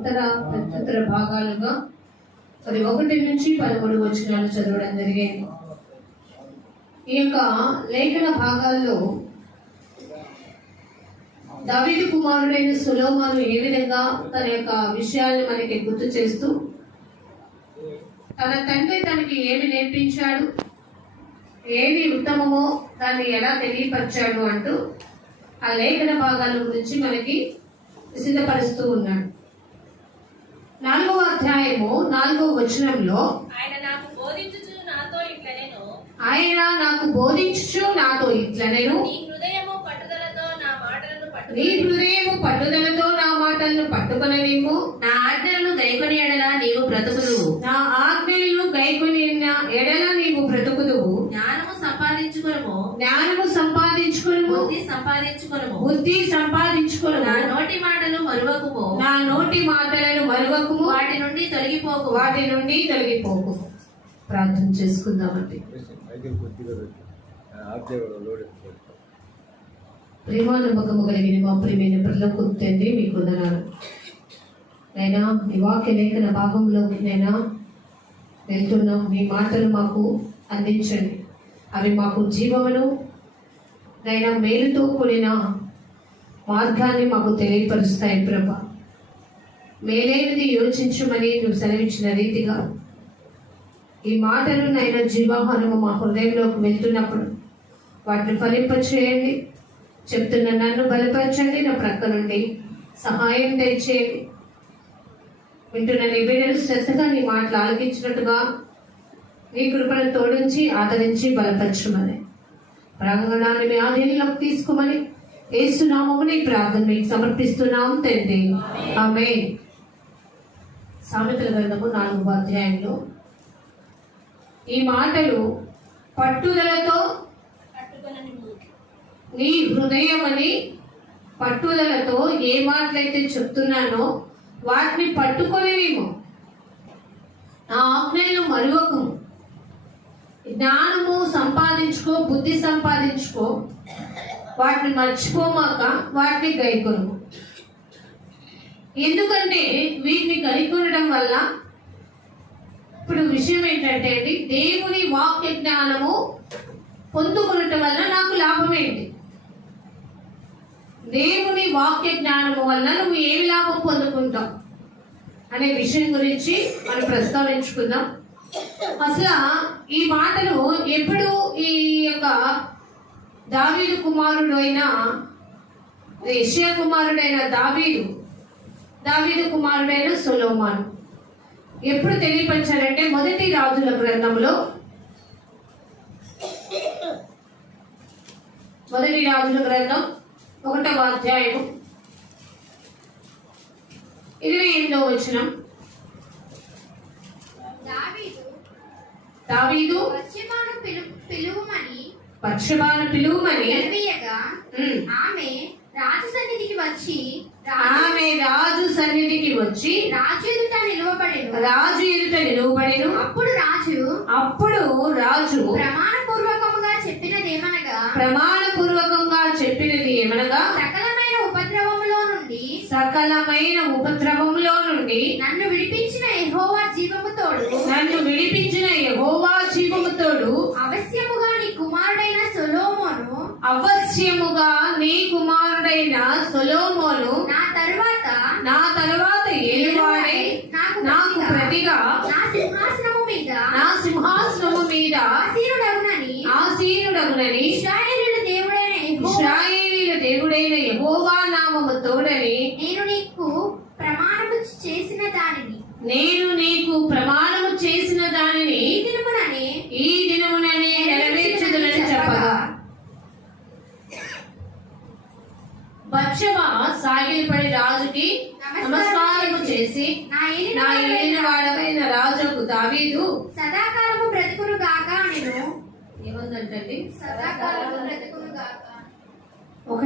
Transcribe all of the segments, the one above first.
ఉత్తర ప్రత్యుత్తర భాగాలుగా మరి ఒకటి నుంచి పదమూడు వచనాలు చదవడం జరిగింది. ఈ యొక్క లేఖన భాగాల్లో దావీదు కుమారుడైన సులోమాను ఏ విధంగా తన యొక్క విషయాన్ని మనకి గుర్తు చేస్తూ తన తండ్రి తనకి ఏమి నేర్పించాడు? ఏది ఉత్తమమో దాన్ని ఎలా తెలియపరిచాడు అంటూ ఆ లేఖన భాగాల గురించి మనకి సిద్ధపరుస్తూ ఉన్నాడు. నాలుగవ అధ్యాయము నాలుగవ వచనంలో ఆయన నాకు బోధించుచు నాతో ఇట్లా నేను ఆయన నాకు బోధించు నాతో ఇట్లా నేను నీ హృదయము పట్టుదలతో నా మాటలను పట్టు నీ హృదయము పట్టుదలతో నా మాటలను పట్టుకొనలేము నా ఆజ్ఞలను గైకొని ఎడల నీవు బ్రతుకుదువు. నా ఆజ్ఞలను గైకొని ఎడల నీవు బ్రతుకుదువు. జ్ఞానము సంపాదించుకొనుము. జ్ఞానము సంపాదించుకును బుద్ధి సంపాదించుకొనుము బుద్ధి సంపాదించుకును నా నోటి మాటలు మరువకుము. నా నోటి మాటలను మరువకుము. వాటి నుండి తొలగిపోకు వాటి నుండి తొలగిపోకు ప్రార్థన చేసుకుందామండి. ప్రేమ నమ్మకము కలిగిన మా ప్రియమైన పిల్లలకు తండ్రి మీకు వందనాలు. నైనా ఈ వాక్య లేఖన భాగంలోకి నైనా వెళ్తున్నాం. మీ మాటలు మాకు అందించండి. అవి మాకు జీవమును నైనా మేలుతో కూడిన మార్గాన్ని మాకు తెలియపరుస్తాయి ప్రభా. మేలైనది యోచించమని నువ్వు సెలవించిన రీతిగా ఈ మాటలు నైనా జీవాహారము మా హృదయంలోకి వెళ్తున్నప్పుడు వాటిని ఫలింపచేయండి. చెప్తున్న నన్ను బలపరచండి నా ప్రక్క నుండి సహాయం దయచేయండి. వింటున్న నీ శ్రద్ధగా నీ మాటలు ఆలకించినట్టుగా నీ కృపను తోడించి ఆదరించి బలపరచమని. ప్రాంగణాన్ని మీ ఆధీనంలోకి తీసుకోమని ఏసునామని ప్రార్థన మీకు సమర్పిస్తున్నాము తండ్రి. ఆమె సామెతల గ్రంథము నాలుగు అధ్యాయంలో ఈ మాటలు పట్టుదలతో నీ హృదయం అని పట్టుదలతో ఏ మాటలైతే చెప్తున్నానో వాటిని పట్టుకొనేమో నా ఆజ్ఞలను మరువకు జ్ఞానము సంపాదించుకో బుద్ధి సంపాదించుకో. వాటిని మర్చిపోమాక వాటిని గైకొను. ఎందుకంటే వీటిని గైకొనడం వల్ల ఇప్పుడు విషయం ఏంటంటే అండి దేవుని వాక్య జ్ఞానము పొందుకునటం వల్ల నాకు లాభం ఏంటి దేవుని వాక్య జ్ఞానము వల్ల నువ్వు ఏమి లాభం పొందుకుంటావు? అనే విషయం గురించి మనం ప్రస్తావించుకుందాం. అసలు ఈ మాటలు ఎప్పుడు ఈ యొక్క దావీదు కుమారుడు అయిన యెషయా కుమారుడైన దావీదు దావీదు కుమారుడైన సొలోమాను. ఎప్పుడు తెలియపరిచారంటే మొదటి రాజుల గ్రంథంలో మొదటి రాజుల గ్రంథం ఒకటవ అధ్యాయం ఇరవై ఎనిమిదో వచ్చిన దావీదు దావీదు? పశ్చిమాను పిలు పిలువమని పక్షపాన పిలువమని ఉమ్, ఆమె రాజు సన్నిధికి వచ్చి ఆమె రాజు సన్నిధికి వచ్చి రాజు ఎదుట నిలువబడెను. రాజు ఎదుట నిలువబడెను. అప్పుడు రాజు అప్పుడు రాజు ప్రమాణపూర్వకముగా ప్రమాణపూర్వకంగా చెప్పినది ఏమనగా సకలమైన ఉపద్రవములో నుండి సకలమైన ఉపద్రవములో నుండి నన్ను విడిపించిన యెహోవా జీవముతోడు నన్ను విడిపించిన యెహోవా జీవముతోడు అవశ్యముగా నీ కుమారుడైన సొలోమోను అవశ్యముగా నీ కుమారుడైన సొలోమోను నా తరువాత నా తరువాత ఏలువాడై నాకు ప్రతిగా నా సింహాసనము మీద నా సింహాసనము మీద ఆసీనుడగునని ఆసీనుడగునని ఇశ్రాయేలీయుల దేవుడైన ఇశ్రాయేలీయుల దేవుడైన యెహోవా నామము తోడని నేను నీకు ప్రమాణము చేసిన దానిని నేను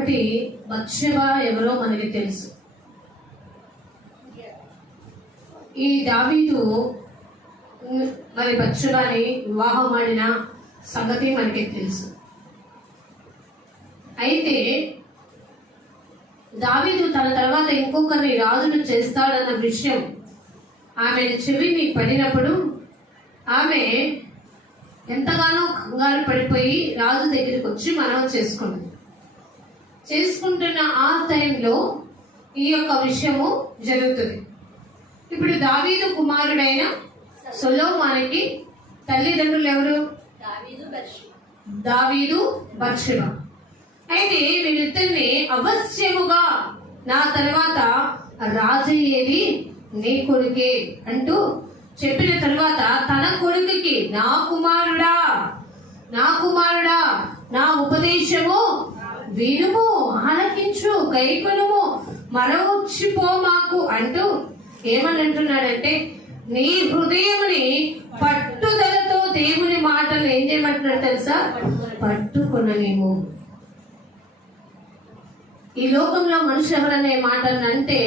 కాబట్టి బత్షవ ఎవరో మనకి తెలుసు. ఈ దావీదు మరి బత్షవాని వివాహం ఆడిన సంగతి మనకి తెలుసు. అయితే దావీదు తన తర్వాత ఇంకొకరిని రాజును చేస్తాడన్న విషయం ఆమె చెవిని పడినప్పుడు ఆమె ఎంతగానో కంగారు పడిపోయి రాజు దగ్గరికి వచ్చి మనం చేసుకుంది చేసుకుంటున్న ఆ టైంలో ఈ యొక్క విషయము జరుగుతుంది. ఇప్పుడు దావీదు కుమారుడైన సొలోమానికి తల్లిదండ్రులు ఎవరు? దావీదు బత్షెబ అయితే వీళ్ళిద్దరిని అవశ్యముగా నా తర్వాత రాజయ్యేది నీ కొడుకే అంటూ చెప్పిన తర్వాత తన కొడుకుకి నా కుమారుడా నా కుమారుడా నా ఉపదేశము వినుము ఆలకించు కైకొనుము మరవచ్చిపో మాకు అంటూ ఏమని అంటున్నాడంటే నీ హృదయముని పట్టుదలతో దేవుని మాటలు ఏం చేయమంటున్నాడు తెలుసా? పట్టుకునలేము. ఈ లోకంలో మనుషులు ఎవరనే మాటలు అంటే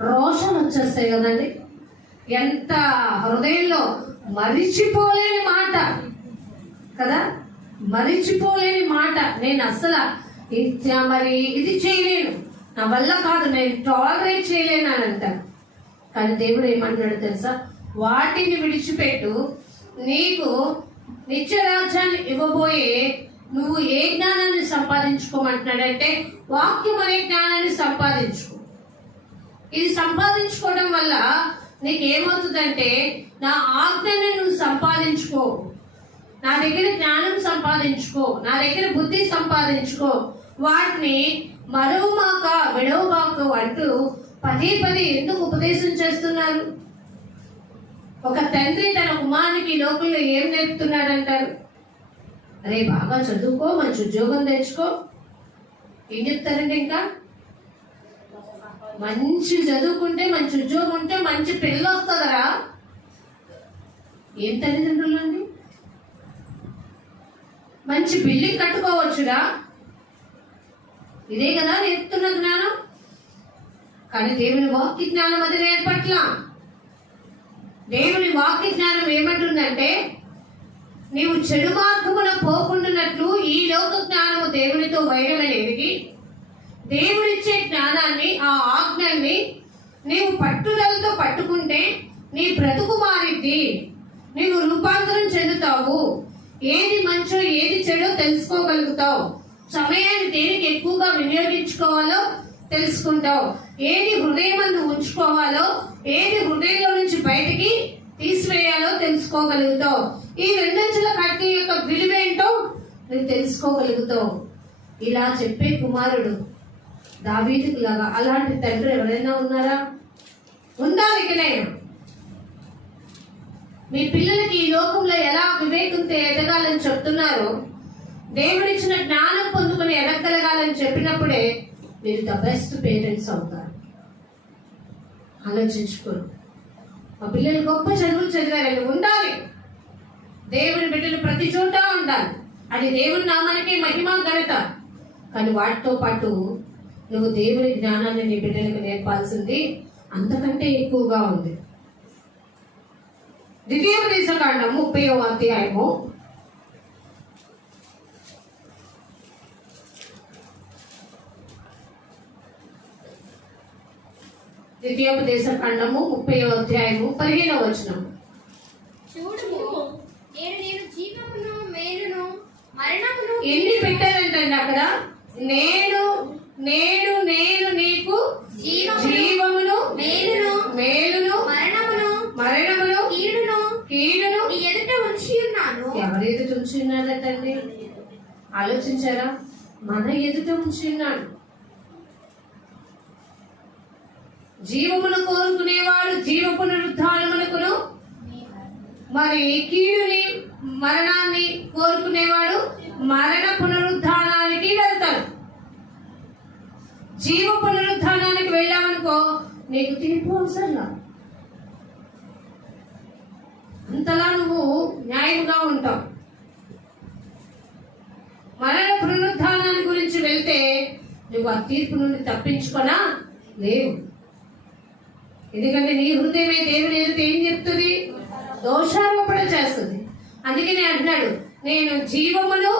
రోషం వచ్చేస్తాయి కదండి. ఎంత హృదయంలో మరిచిపోలేని మాట కదా? మరిచిపోలేని మాట. నేను అస్సలు ఇది మరి ఇది చేయలేను. నా వల్ల కాదు నేను టాలరేట్ చేయలేను అని అంటాను కానీ దేవుడు ఏమంటున్నాడు తెలుసా? వాటిని విడిచిపెట్టు. నీకు నిత్యరాజ్యాన్ని ఇవ్వబోయే నువ్వు ఏ జ్ఞానాన్ని సంపాదించుకోమంటున్నాడంటే వాక్యం అనే జ్ఞానాన్ని సంపాదించుకో. ఇది సంపాదించుకోవడం వల్ల నీకు ఏమవుతుందంటే నా ఆజ్ఞని నువ్వు సంపాదించుకో. నా దగ్గర జ్ఞానం సంపాదించుకో నా దగ్గర బుద్ధి సంపాదించుకో. వాటిని మరువుమాక విడవమాక అంటూ పదే పదే ఎందుకు ఉపదేశం చేస్తున్నారు? ఒక తండ్రి తన కుమారునికి ఈ లోకంలో ఏం నేర్పుతున్నాడంటారు? అరే బాగా చదువుకో మంచి ఉద్యోగం తెచ్చుకో. ఏం చెప్తారండి ఇంకా? మంచి చదువుకుంటే మంచి ఉద్యోగం ఉంటే మంచి పిల్ల వస్తుందరా ఏం తల్లిదండ్రులు అండి మంచి బిల్డింగ్ కట్టుకోవచ్చురా ఇదే కదా నేర్పుతున్న జ్ఞానం? కానీ దేవుని వాక్య జ్ఞానం అది నేర్పట్లా. దేవుని వాక్య జ్ఞానం ఏమంటుందంటే నీవు చెడు మార్గమున పోకుండానట్లు ఈ లోక జ్ఞానము దేవునితో వైరమని ఎరిగి దేవుడిచ్చే జ్ఞానాన్ని ఆ ఆజ్ఞాన్ని నీవు పట్టుదలతో పట్టుకుంటే నీ బ్రతుకు మారిద్ది. నీవు రూపాంతరం చెందుతావు. ఏది మంచో ఏది చెడో తెలుసుకోగలుగుతావు. సమయాన్ని దేనికి ఎక్కువగా వినియోగించుకోవాలో తెలుసుకుంటావు. ఏది హృదయమందు ఉంచుకోవాలో ఏది హృదయంలో నుంచి బయటికి తీసివేయాలో తెలుసుకోగలుగుతావు. ఈ రెండంచుల కట్టి యొక్క విలువ ఏంటో నువ్వు తెలుసుకోగలుగుతావు. ఇలా చెప్పే కుమారుడు దావీదుకు లాగా అలాంటి తండ్రి ఎవరైనా ఉన్నారా? ఉండాలి ఇకనైనా మీ పిల్లలకి ఈ లోకంలో ఎలా వివేకంతో ఎదగాలని చెప్తున్నారో దేవుడిచ్చిన జ్ఞానం పొందుకుని ఎదగలగాలని చెప్పినప్పుడే మీరు ద బెస్ట్ పేరెంట్స్ అవుతారు. ఆలోచించుకోరు. మా పిల్లలు గొప్ప చదువులు చదివారని ఉండాలి. దేవుని బిడ్డలు ప్రతి చోట ఉండాలి. అది దేవుని నామానికి మహిమ ఘనత. కానీ వాటితో పాటు నువ్వు దేవుని జ్ఞానాన్ని నీ బిడ్డలకు నేర్పాల్సింది అంతకంటే ఎక్కువగా ఉంది. ద్వితీయోపదేశ కాండం ముప్పై అధ్యాయము. ద్వితీయోపదేశ ఖండము ముప్పై అధ్యాయము పదిహేనవ వచనం. చూడుము నేను నేను జీవమును మేలును మరణమును ఎన్ని పెట్టారంటండి అక్కడ? నేను నేను నేను నీకు జీవమును, మేలును, మేలును మరణమును మరణమును కీడును కీడును నీ ఎదుట ఉంచి ఉన్నాను ఎవరి ఎదుట ఉంచున్నాడటండి? ఆలోచించారా? మన ఎదుట ఉంచున్నాడు. జీవమును కోరుకునేవాడు జీవ పునరుద్ధానమునకును మరి కీడుని మరణాన్ని కోరుకునేవాడు మరణ పునరుద్ధానానికి వెళ్తాడు. జీవ పునరుద్ధానానికి వెళ్ళామనుకో నీకు తీర్పు అవసరంలా అంతలా నువ్వు న్యాయంగా ఉంటావు. మరణ పునరుద్ధానాన్ని గురించి వెళ్తే నువ్వు ఆ తీర్పు నుండి తప్పించుకొనా లేవు. ఎందుకంటే నీ హృదయమే దేవుని ఎదుట ఏం చెప్తుంది? దోషారోపణ చేస్తుంది. అందుకనే అంటున్నాడు నేను జీవమును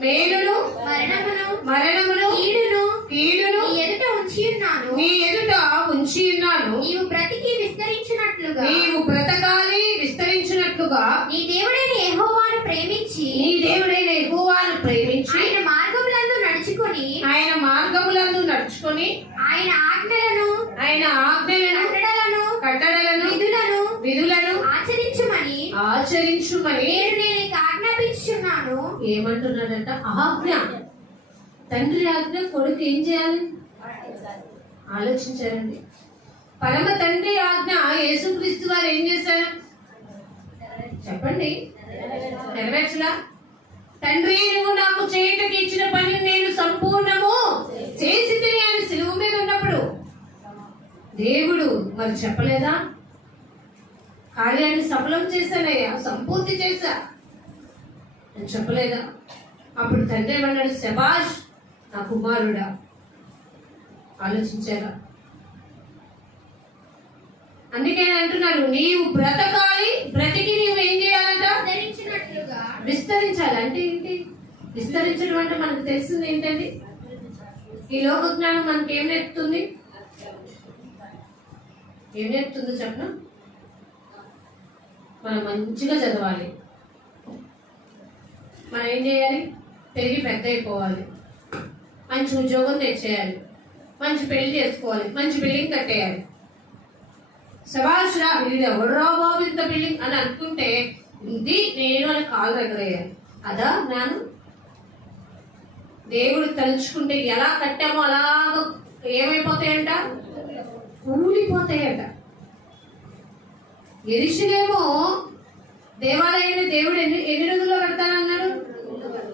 మేలును మరణమును మరణమును కీడును కీడును ఎదుట ఉంచి ఉన్నాను. నీ ఎదుట ఉంచి ఉన్నాను. నీవు బ్రతికి విస్తరించినట్లుగా. నీవు బ్రతకాలి విస్తరించినట్లుగా నీ దేవుడైన యెహోవాను ప్రేమించి నీ దేవుడైన యెహోవాను ప్రేమించి ఆయన మార్గములందు నడుచుకొని ఆయన మార్గములందు నడుచుకొని ఆయన ఆజ్ఞలను ఆయన ఆజ్ఞలను కట్టడలను కట్టడలను విధులను విధులను ఆచరించమని ఆచరించుమని నేను నేను నీకు ఆజ్ఞాపించుచున్నాను. ఏమంటున్నాడంట? ఆజ్ఞ. తండ్రి ఆజ్ఞ కొడుకు ఏం చేయాలి? ఆలోచించారండి. పరమ తండ్రి ఆజ్ఞ యేసుక్రీస్తు వారు ఏం చేశారు? చెప్పండి. నెరవేర్చలా? తండ్రి నువ్వు నాకు చేయటకి ఇచ్చిన పని నేను సంపూర్ణము చేసి తిని అని సిలువు మీద ఉన్నప్పుడు దేవుడు మరి చెప్పలేదా? కార్యాన్ని సఫలం చేశానయ్యా సంపూర్తి చేశా. చెప్పలేదా? అప్పుడు తండ్రి ఏమన్నాడు శబాష్ నా కుమారుడా. ఆలోచించారా? అందుకే అంటున్నారు నీవు బ్రతకాలి బ్రతికి నీవు విస్తరించాలి. అంటే ఏంటి? విస్తరించడం అంటే మనకు తెలిసింది ఏంటండి? ఈ లోక జ్ఞానం మనకి ఏం నేర్పుతుంది? ఏం నేర్పుతుందో చెప్పడం మనం మంచిగా చదవాలి. మనం ఏం చేయాలి? పెరిగి పెద్ద అయిపోవాలి. మంచి ఉద్యోగం తెచ్చేయాలి. మంచి పెళ్ళి చేసుకోవాలి. మంచి బిల్డింగ్ కట్టేయాలి. సభాష్ రా వీడు ఎవడరా బాబు ఇంత బిల్డింగ్? అని అనుకుంటే ఇది నేను అని కాలు దగ్గర వేయాలి. అదా జ్ఞానం? దేవుడు తలుచుకుంటే ఎలా కట్టామో అలాగ ఏమైపోతాయంట? కూలిపోతాయంట. ఎరిశిలేమో దేవాలయాన్ని దేవుడు ఎన్ని ఎన్ని రోజుల్లో కడతానన్నాడు?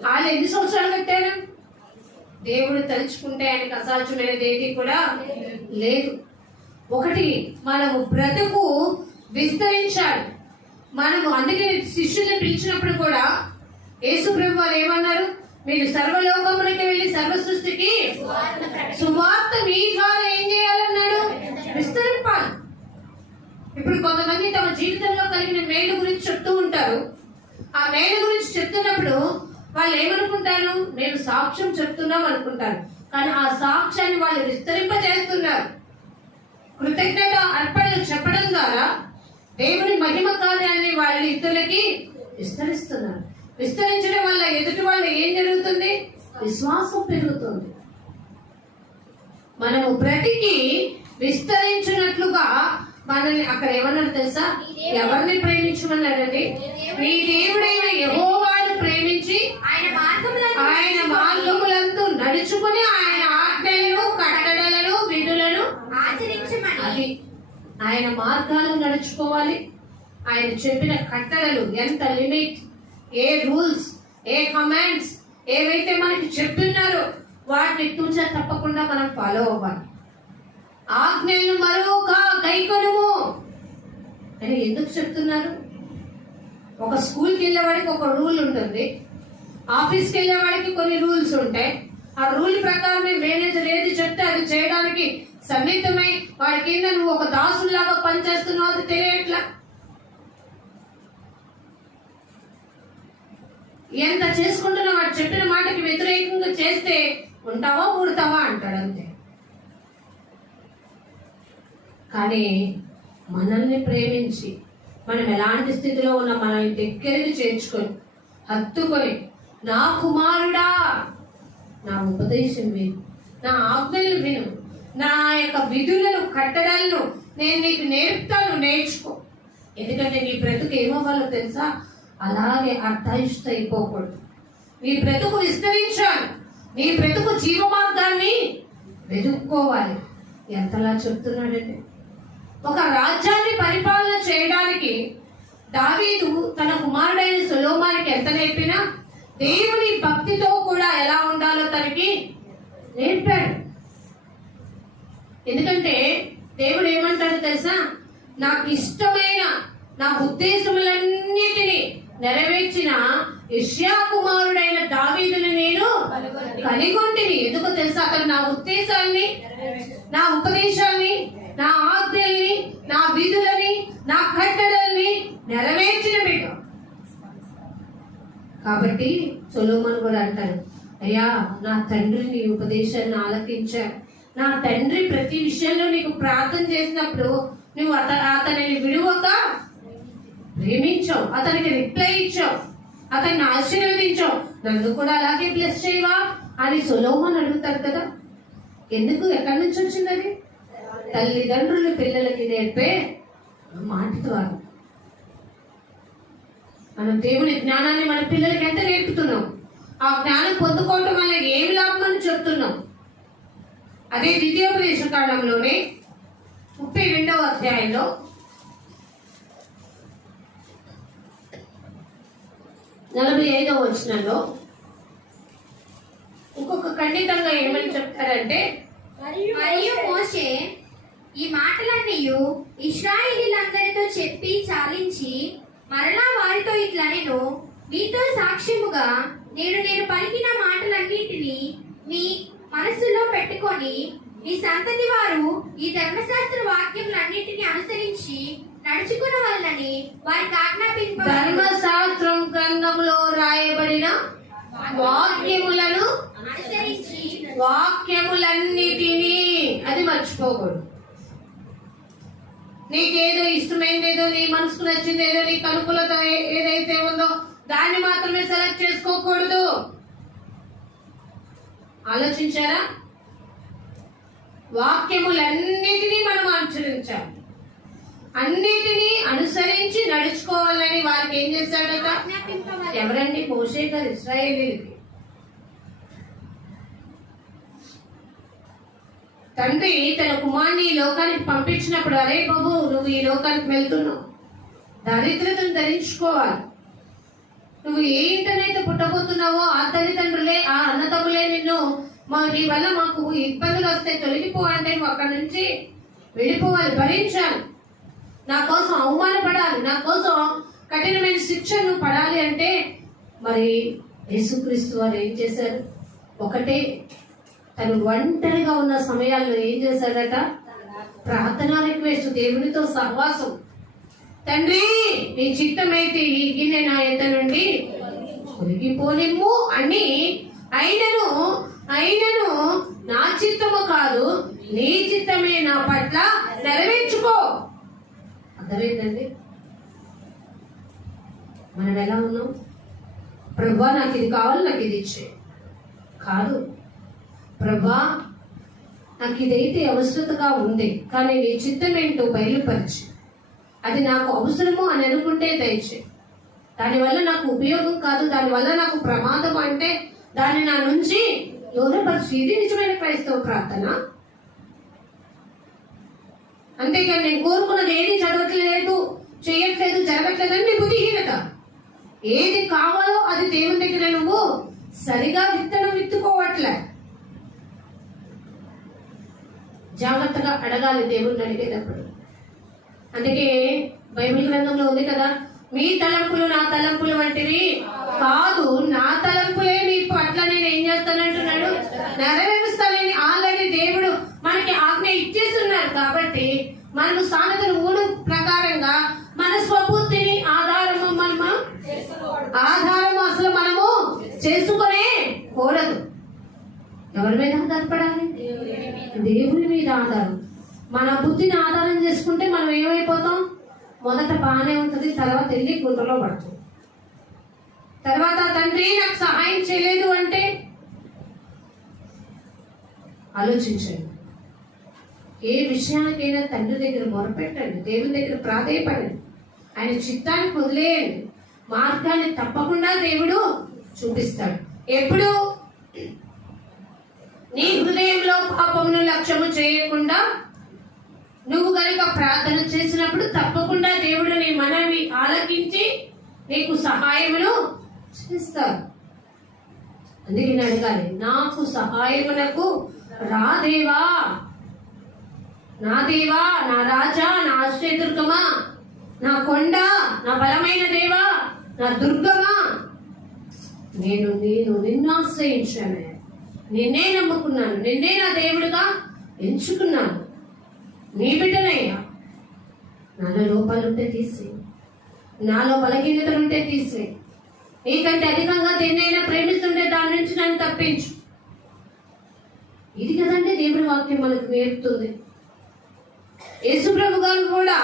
వాళ్ళు ఎన్ని సంవత్సరాలు కట్టారు దేవుడు తలుచుకుంటే ఆయనకు అసాధ్యమైనది ఏది కూడా లేదు. ఒకటి మనము బ్రతుకు విస్తరించాలి. మనము అందుకే శిష్యుల్ని పిలిచినప్పుడు కూడా యేసు ప్రభు వారు ఏమన్నారు? మీరు సర్వలోకములకి వెళ్ళి సర్వ సృష్టికి సువార్త మీ ద్వారా ఏం చేయాలన్నాడు? విస్తరింపాలి. ఇప్పుడు కొంతమంది తమ జీవితంలో కలిగిన మేలు గురించి చెప్తూ ఉంటారు. ఆ మేలు గురించి చెప్తున్నప్పుడు వాళ్ళు ఏమనుకుంటారు? నేను సాక్ష్యం చెప్తున్నాం అనుకుంటారు. కానీ ఆ సాక్ష్యాన్ని వాళ్ళు విస్తరింపజేస్తున్నారు. కృతజ్ఞత అర్పణలు చెప్పడం ద్వారా దేవుని మహిమ కార్యాన్ని వాళ్ళ ఇతరులకి విస్తరిస్తున్నారు. విస్తరించడం వల్ల ఎదుటి వాళ్ళు ఏం జరుగుతుంది? విశ్వాసం పెరుగుతుంది. మనము బ్రతికి విస్తరించినట్లుగా మనల్ని అక్కడ ఏమన్నారు తెలుసా? ఎవరిని ప్రేమించమన్నాడండి? మీ దేవుడైన యెహోవాను ప్రేమించి ఆయన మార్గములను ఆయన మార్గములందు నడుచుకుని ఆయన ఆజ్ఞలను కట్టడలను విధులను ఆచరించమని. ఆయన మార్గాలు నడుచుకోవాలి. ఆయన చెప్పిన కట్టడలు ఎంత లిమిట్? ఏ రూల్స్ ఏ కమాండ్స్ ఏవైతే మనకి చెప్తున్నారో వాటిని తుచ తప్పకుండా మనం ఫాలో అవ్వాలి. ఆజ్ఞలను మరొక గైకొనుము అని ఎందుకు చెప్తున్నారు? ఒక స్కూల్కి వెళ్ళేవాడికి ఒక రూల్ ఉంటుంది. ఆఫీస్కి వెళ్ళేవాడికి కొన్ని రూల్స్ ఉంటాయి. ఆ రూల్ ప్రకారమే మేనేజర్ ఏది చెప్తే అది చేయడానికి సన్నిహితమై వాడి కింద నువ్వు ఒక దాసులాగా పనిచేస్తున్నావు అది తెలియట్లా? ఎంత చేసుకుంటున్నా వాడు చెప్పిన మాటకి వ్యతిరేకంగా చేస్తే ఉంటావా ఊడతావా అంటాడు అంతే. కానీ మనల్ని ప్రేమించి మనం ఎలాంటి స్థితిలో ఉన్న మనల్ని దగ్గరికి చేర్చుకొని హత్తుకొని నా కుమారుడా నా ఉపదేశం విను నా ఆజ్ఞలు విను నా యొక్క విధులను కట్టడాలను నేను నీకు నేర్పుతాను నేర్చుకో. ఎందుకంటే నీ బ్రతుకు ఏమవ్వాలో తెలుసా? అలాగే అర్థయిష్ట అయిపోకూడదు. నీ బ్రతుకు విస్తరించాలి. నీ బ్రతుకు జీవ మార్గాన్ని వెతుక్కోవాలి. ఎంతలా చెప్తున్నాడండి. ఒక రాజ్యాన్ని పరిపాలన చేయడానికి దావీదు తన కుమారుడైన సులోమానికి ఎంత నేర్పినా దేవుని భక్తితో కూడా ఎలా ఉండాలో తనకి నేర్పాడు. ఎందుకంటే దేవుడు ఏమంటాడు తెలుసా? నాకు ఇష్టమైన నా ఉద్దేశములన్నిటినీ నెరవేర్చిన యష్యా కుమారుడైన దావీదుని నేను కనిగొంటిని. ఎందుకో తెలుసా? అతను నా ఉద్దేశాన్ని నా ఉపదేశాన్ని నా ఆజ్ఞల్ని నా విధులని నా కట్టడల్ని నెరవేర్చిన బిడ్డ. కాబట్టి సొలోమన్ కూడా అంటారు అయ్యా నా తండ్రి నీ ఉపదేశాన్ని ఆలకించావు నా తండ్రి ప్రతి విషయంలో నీకు ప్రార్థన చేసినప్పుడు నువ్వు అత అతనిని విడువక ప్రేమించావు అతనికి రిప్లై ఇచ్చావు. అతన్ని ఆశీర్వదించావు. నన్ను కూడా అలాగే బ్లెస్ చేయవా అని సులోమని అడుగుతారు కదా. ఎందుకు? ఎక్కడి నుంచి వచ్చింది అది? తల్లిదండ్రులు పిల్లలకి నేర్పే మాట ద్వారా. మనం దేవుని జ్ఞానాన్ని మన పిల్లలకి ఎంత నేర్పుతున్నాం? ఆ జ్ఞానం పొందుకోవటం వల్ల ఏం లాభం అని చెప్తున్నాం? అదే ద్వితీయోపదేశ కాలంలోనే ముప్పై రెండవ అధ్యాయంలో నలభై ఐదవ వచనంలో ఇంకొక ఖండితంగా ఏమని చెప్తారంటే మరియు మోషే ఈ మాటలన్నీ ఇస్రాయేలీలందరితో చెప్పి చాలించి మరలా వారితో ఇట్లా నేను మీతో సాక్ష్యముగా నేను నేను పలికిన మాటలన్నింటినీ మీ మనస్సులో పెట్టుకొని మీ సంతతి వారు ఈ ధర్మశాస్త్ర వాక్యములన్నింటినీ అనుసరించి నడుచుకున్న వలనని వారికి ఆజ్ఞాపింప ధర్మశాస్త్రం రాయబడిన వాక్యములను వాక్యములన్నిటినీ అది మర్చిపోకూడదు. నీకేదో ఇష్టమైనదేదో నీ మనసుకు నచ్చింది ఏదో నీకు అనుకూలత ఏదైతే ఉందో దాన్ని మాత్రమే సెలెక్ట్ చేసుకోకూడదు. ఆలోచించారా? వాక్యములన్నిటినీ మనం అనుసరించాలి అన్నిటినీ అనుసరించి నడుచుకోవాలని వారికి ఏం చేశాడట. ఎవరండి? మోషే గారు ఇస్రాయేలీలకి. తండ్రి తన కుమార్ని ఈ లోకానికి పంపించినప్పుడు అరే బాబు నువ్వు ఈ లోకానికి వెళ్తున్నావు. దరిద్రతను ధరించుకోవాలి. నువ్వు ఏ ఇంటనైతే పుట్టబోతున్నావో ఆ తల్లిదండ్రులే ఆ అన్నదమ్ములే నిన్ను మా నీ వల్ల మాకు ఇబ్బందులు వస్తే తొలగిపో అంటే నువ్వు అక్కడి నుంచి వెళ్ళిపోవాలి భరించాలి. నా కోసం అవమానపడాలి నా కోసం కఠినమైన శిక్షను పడాలి అంటే మరి యేసుక్రీస్తు వారు ఏం చేశారు? ఒకటే తను ఒంటరిగా ఉన్న సమయాల్లో ఏం చేశాడట? ప్రార్థనా రిక్వెస్ట్ దేవునితో సహవాసం. తండ్రి నీ చిత్తమైతే ఈ గిన్నె నా ఎద్ద నుండి కొరిగిపోనిమ్ము అని అయినను అయినను నా చిత్తము కాదు నీ చిత్తమే నా పట్ల నెరవేర్చుకో. అర్థమైందండి? మనం ఎలా ఉన్నాం? ప్రభా నాకు ఇది కావాలి నాకు ఇది ఇచ్చే కాదు. ప్రభా నాకు ఇదైతే అవసరతగా ఉంది కానీ నీ చిత్తం ఏంటో బయలుపరిచి. అది నాకు అవసరము అని అనుకుంటే దయచే దానివల్ల నాకు ఉపయోగం కాదు దానివల్ల నాకు ప్రమాదం అంటే దాన్ని నా నుంచి దూరపరిచి. ఇది నిజమైన క్రైస్తవ ప్రార్థన. అంతేకాని నేను కోరుకున్నది ఏది చదవట్లేదు చేయట్లేదు జరగట్లేదు అని నీ బుద్ధిహీనత. ఏది కావాలో అది దేవుని దగ్గర నువ్వు సరిగా విత్తనం విత్తుకోవట్లే. జాగ్రత్తగా అడగాలి దేవుణ్ణి అడిగేటప్పుడు. అందుకే బైబిల్ గ్రంథంలో ఉంది కదా మీ తలంపులు నా తలంపులు వంటివి కాదు నా తలంపులే మీ పట్ల నేను ఏం చేస్తానంటున్నాడు? నెరవేరుస్తాను ఆల్రెడీ దేవుడు మనకి ఆజ్ఞ ఇచ్చేస్తున్నారు కాబట్టి మనము సామెతలు మూడు ప్రకారంగా మన స్వబుద్ధిని ఆధారము మనము ఆధారము అసలు మనము చేసుకునే కూడదు ఎవరి మీద ఆధారపడాలి? దేవుని మీద ఆధారం. మన బుద్ధిని ఆధారం చేసుకుంటే మనం ఏమైపోతాం? మొదట బాగానే ఉంటుంది తర్వాత వెళ్ళి గుంటలో పడుతుంది తర్వాత తండ్రి నాకు సహాయం చేయలేదు అంటే ఆలోచించండి. ఏ విషయానికైనా తండ్రి దగ్గర మొరపెట్టండి దేవుని దగ్గర ప్రాధేయపడండి. ఆయన చిత్తానికి వదిలేయండి. మార్గాన్ని తప్పకుండా దేవుడు చూపిస్తాడు. ఎప్పుడు? నీ హృదయంలో పాపమును లక్ష్యము చేయకుండా నువ్వు కనుక ప్రార్థన చేసినప్పుడు తప్పకుండా దేవుడు నీ మనవి ఆలకించి నీకు సహాయమును చేస్తాడు. అందుకే నేను అడగాలి నాకు సహాయమునకు రాదేవా? నా దేవా నా రాజా నా ఆశ్రయదుర్గమా నా కొండ నా బలమైన దేవా నా దుర్గమా? నేను నేను నిన్ను ఆశ్రయించాను నిన్నే నమ్ముకున్నాను. నిన్నే నా దేవుడిగా ఎంచుకున్నాను. నీ బిడ్డనయ్యా నాలో లోపాలుంటే తీసి నాలో బలహీనతలుంటే తీసి నీకంటే అధికంగా దేన్నైనా ప్రేమిస్తుంటే దాని నుంచి నన్ను తప్పించు. ఇది కదండి దేవుడి వాక్యం మనకు నేర్పుతుంది. యేసుప్రభు గారు కూడా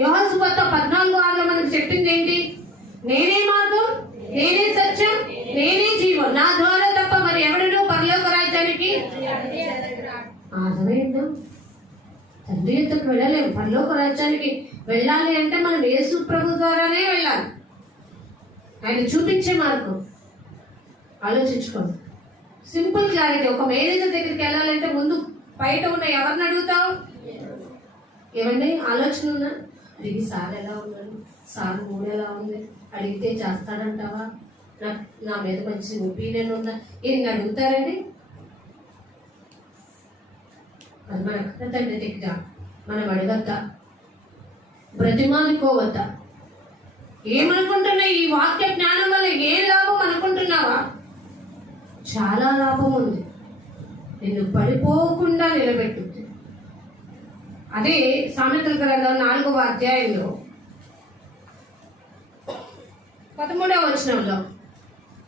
యోహాసు కొత్త పద్నాలుగు ఆరులో మనకు చెప్పింది ఏంటి? నేనే మార్గం నేనే సత్యం నేనే జీవం. నా ద్వారా తప్ప మరి ఎవడనూ పరలోక రాజ్యానికి? అర్థమైందా తండ్రి ఎత్తుకు వెళ్ళలేము. పరలోక రాజ్యానికి వెళ్ళాలి అంటే మనం యేసు ప్రభు ద్వారానే వెళ్ళాలి. ఆయన చూపించే మార్గం. ఆలోచించుకోండి. సింపుల్ క్లారిటీ ఒక మేనేజర్ దగ్గరికి వెళ్ళాలంటే ముందు బయట ఉన్న ఎవరిని అడుగుతావు? ఏమండి ఆలోచన ఉన్నా అడిగి సార్ ఎలా ఉన్నాడు? సార్ మూడు ఎలా ఉంది? అడిగితే చేస్తాడంటావా? నా నా మీద మంచి ఒపీనియన్ ఉందా? ఏం అడుగుతారండి? అది మన తండ్రి దగ్గర మనం అడగద్దా? బ్రతిమానుకోవద్దా ఏమనుకుంటున్నా ఈ వాక్య జ్ఞానం వల్ల ఏ లాభం అనుకుంటున్నావా? చాలా లాభం ఉంది. నిన్ను పడిపోకుండా నిలబెట్టు. అదే సామెతల గ్రంథం నాలుగవ అధ్యాయంలో. పదమూడవ వచనంలో.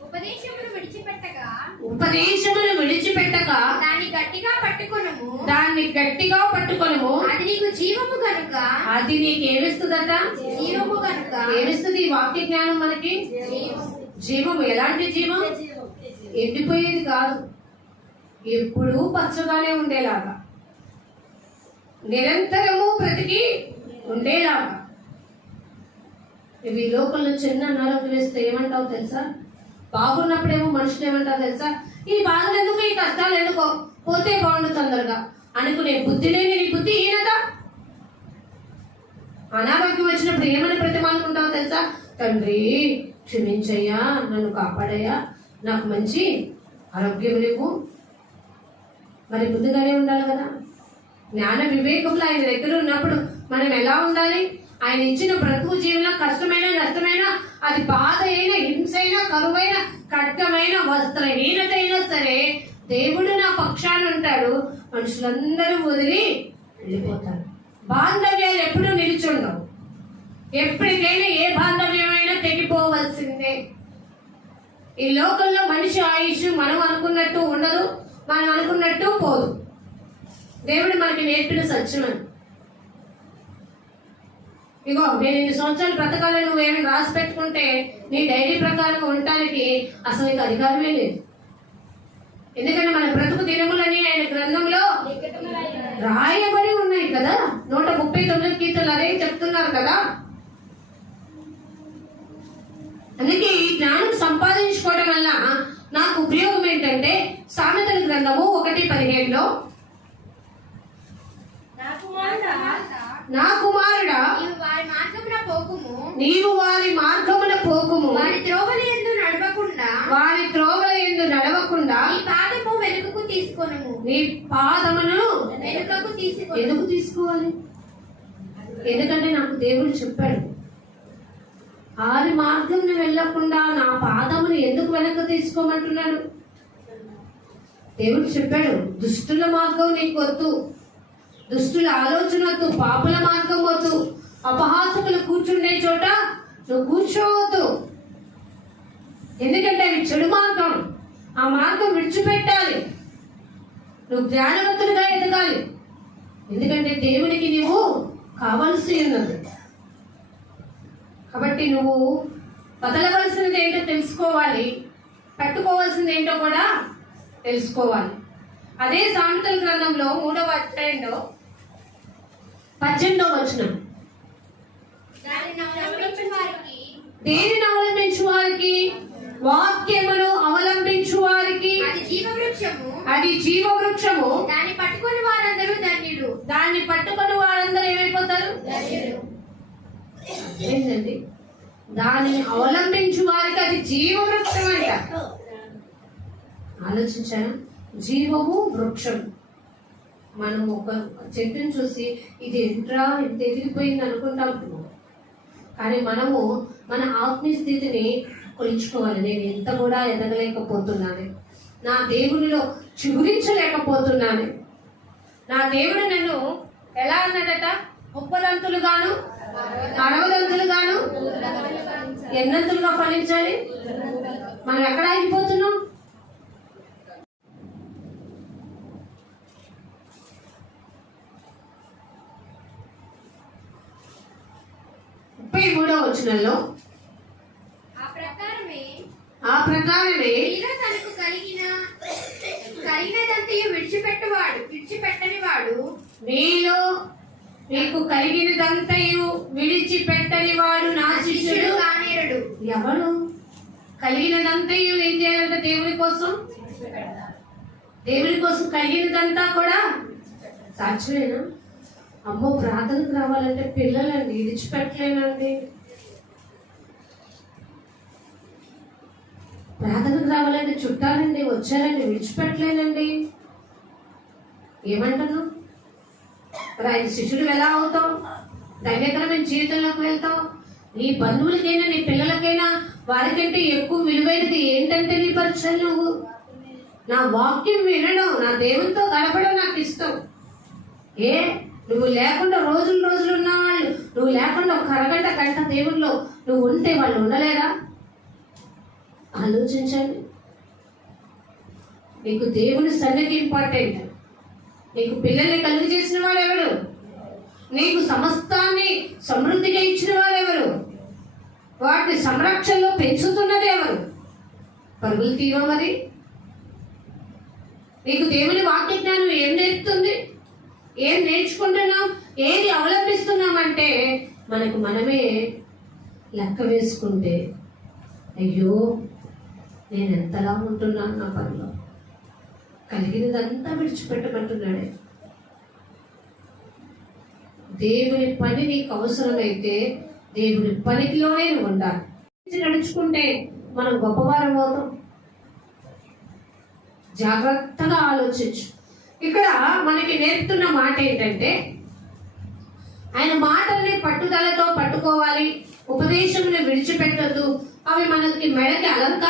ఉపదేశమును విడిచిపెట్టగా ఉపదేశమును విడిచిపెట్టక దాన్ని గట్టిగా పట్టుకొనుము. దాన్ని గట్టిగా పట్టుకొనము. అది నీకు జీవము గనుక. అది నీకు ఏమిస్తుందట జీవము గనుక. ఏమిస్తుంది ఈ వాక్య జ్ఞానం మనకి? జీవం? ఎలాంటి జీవం. ఎండిపోయేది కాదు. ఎప్పుడూ పచ్చగానే ఉండేలాగా. నిరంతరము బ్రతికి ఉండేలాగా. ఇవి లోకంలో చిన్న అనారోగ్యం వేస్తే ఏమంటావు తెలుసా? బాగున్నప్పుడేమో మనుషులు ఏమంటావు తెలుసా? ఈ బాధలు ఎందుకు ఈ కష్టాలు ఎందుకో? పోతే బాగుండు తొందరగా. అనుకునే బుద్ధి లేని నీ బుద్ధి ఈయనదా అనారోగ్యం వచ్చినప్పుడు ఏమని ప్రతిమానుకుంటావు తెలుసా? తండ్రి క్షమించయ్యా నన్ను కాపాడయ్యా. నాకు మంచి ఆరోగ్యం లేవు. మరి ముందుగానే ఉండాలి కదా. జ్ఞాన వివేకములు ఆయన దగ్గర ఉన్నప్పుడు మనం ఎలా ఉండాలి? ఆయన ఇచ్చిన బ్రతుకు జీవనం కష్టమైన నష్టమైన అది బాధ అయినా హింస అయినా కరువైన ఖడ్గమైన వస్త్రహీనత అయినా సరే దేవుడు నా పక్షాన ఉంటాడు. మనుషులందరూ వదిలి వెళ్ళిపోతారు. బాంధవ్యాలు ఎప్పుడూ నిలిచుండవు. ఎప్పటికైనా ఏ బాంధవ్యమైనా తెగిపోవలసిందే. ఈ లోకంలో మనిషి ఆయుష్ మనం అనుకున్నట్టు ఉండదు మనం అనుకున్నట్టు పోదు. దేవుడు మనకి నేర్పిన సత్యం అని ఇగో నేను ఇన్ని సంవత్సరాలు బ్రతకాలని నువ్వేమైనా రాసి పెట్టుకుంటే నీ డైరీ ప్రకారం ఉండటానికి అసలు నీకు అధికారమే లేదు. ఎందుకంటే మన బ్రతుకు దినములని ఆయన గ్రంథంలో రాయబడి ఉన్నాయి కదా? నూట ముప్పై తొమ్మిది కీర్తనలు అదే చెప్తున్నారు కదా? అందుకే ఈ జ్ఞానం సంపాదించుకోవడం వల్ల నాకు ఉపయోగం ఏంటంటే సామెతల గ్రంథము ఒకటి పదిహేడులో నా కుమారుడా నీవు వారి మార్గమున పోకుము. నీవు వారి మార్గమున పోకుము. వారి త్రోవల ఎందు నడవకుండా వారి త్రోవల ఎందు నడవకుండా నీ పాదము వెనుకకు తీసుకొనుము. నీ పాదమును వెనుకకు తీసుకొని. ఎందుకు తీసుకోవాలి? ఎందుకంటే నాకు దేవుడు చెప్పాడు ఆరి మార్గం వెళ్ళకుండా నా పాదమును ఎందుకు వెనక్కి తీసుకోమంటున్నాడు? దేవుడు చెప్పాడు దుష్టుల మార్గం నీకు వద్దు. దుష్టుల ఆలోచన వద్దు పాపుల మార్గం వద్దు. అపహాసకులు కూర్చుండే చోట నువ్వు కూర్చోవద్దు. ఎందుకంటే అవి చెడు మార్గం. ఆ మార్గం విడిచిపెట్టాలి. నువ్వు జ్ఞానవంతుడిగా ఎదగాలి. ఎందుకంటే దేవునికి నువ్వు కావలసి ఉన్నది. కాబట్టి నువ్వు వదలవలసినది ఏంటో తెలుసుకోవాలి. పట్టుకోవాల్సింది ఏంటో కూడా తెలుసుకోవాలి. అదే సామెతల గ్రంథంలో మూడవ అధ్యాయంలో పద్దెనిమిదవ వచనం. దానిని అవలంబించు వారికి దేనిని అవలంబించు వారికి వాక్యమును అవలంబించు వారికి అది జీవవృక్షము. అది జీవవృక్షము. దాన్ని పట్టుకొని వారందరూ ధన్యుడు దాన్ని పట్టుకొని వారందరూ ఏమైపోతారు? ఏంటండి? దానిని అవలంబించు వారికి అది జీవవృక్షం అంట. ఆలోచించారా? జీవము వృక్షం మనం ఒక చెట్టుని చూసి ఇది ఎంట్రా ఎంత ఎదిగిపోయింది అనుకుంటాం. కానీ మనము మన ఆత్మీయ స్థితిని కొలుచుకోవాలి. నేను ఎంత కూడా ఎదగలేకపోతున్నాను. నా దేవునిలో చిగురించలేకపోతున్నాను. నా దేవుడు నన్ను ఎలా అన్నాడట? ముప్పదంతులుగాను గాను ఎన్నంతులుగా ఫలించాలి? మనం ఎక్కడ ఆగిపోతున్నాం? మూడో వచనంలో? ఆ ప్రకారమే ఆ ప్రకారమే మీలో తనకు కలిగిన కలిగినదంతయు విడిచిపెట్టవాడు విడిచిపెట్టని వాడు మీలో మీకు కలిగినదంతయు విడిచిపెట్టని వాడు నా శిష్యుడు. శిష్యుడు కానేరడు. ఎవరు? కలిగినదంతయు ఏం చేయాలంటే దేవుని కోసం? దేవుని కోసం కలిగినదంతా కూడా సాధ్యమేనా? అమ్మో ప్రార్థనకు రావాలంటే పిల్లలండి విడిచిపెట్టలేనండి. ప్రార్థనకు రావాలంటే చుట్టాలండి వచ్చారండి విడిచిపెట్టలేనండి. ఏమంటున్నావు మరి ఆయన శిష్యుడు ఎలా అవుతావు దైవకరమైన జీవితంలోకి వెళ్తావు నీ బంధువులకైనా నీ పిల్లలకైనా వారికంటే ఎక్కువ విలువైనది ఏంటంటే నీ పరీక్షలు నువ్వు? నా వాక్యం వినడం నా దేవునితో గడపడం నాకు ఇష్టం. ఏ? నువ్వు లేకుండా రోజులు రోజులు ఉన్న వాళ్ళు నువ్వు లేకుండా ఒక అరగంట గంట దేవుళ్ళు నువ్వు ఉంటే వాళ్ళు ఉండలేరా? ఆలోచించండి. నీకు దేవుని సన్నిధి ఇంపార్టెంట్ నీకు పిల్లల్ని కలుగు చేసిన వాడు ఎవరు నీకు సమస్తాన్ని సమృద్ధిగా ఇచ్చిన వారు ఎవరు వాటిని సంరక్షణలో పెంచుతున్నది ఎవరు? పరుగులు తీవా మరి? నీకు దేవుని వాక్య జ్ఞానం ఏం నేర్పుతుంది? ఏం నేర్చుకుంటున్నాం? ఏది అవలంబిస్తున్నామంటే మనకు మనమే లెక్క వేసుకుంటే అయ్యో నేను ఎంతలా ఉంటున్నాను నా పనిలో? కలిగినదంతా విడిచిపెట్టమంటున్నాడే. దేవుని పని నీకు అవసరమైతే దేవుని పనికిలోనే ఉండాలి. నడుచుకుంటే మనం గొప్పవారం అవుతాం. జాగ్రత్తగా ఆలోచించు. ఇక్కడ మనకి నేర్పుతున్న మాట ఏంటంటే ఆయన మాటల్ని పట్టుదలతో పట్టుకోవాలి ఉపదేశమును విడిచిపెట్టద్దు అవి మనకి మెడకి అలంకారం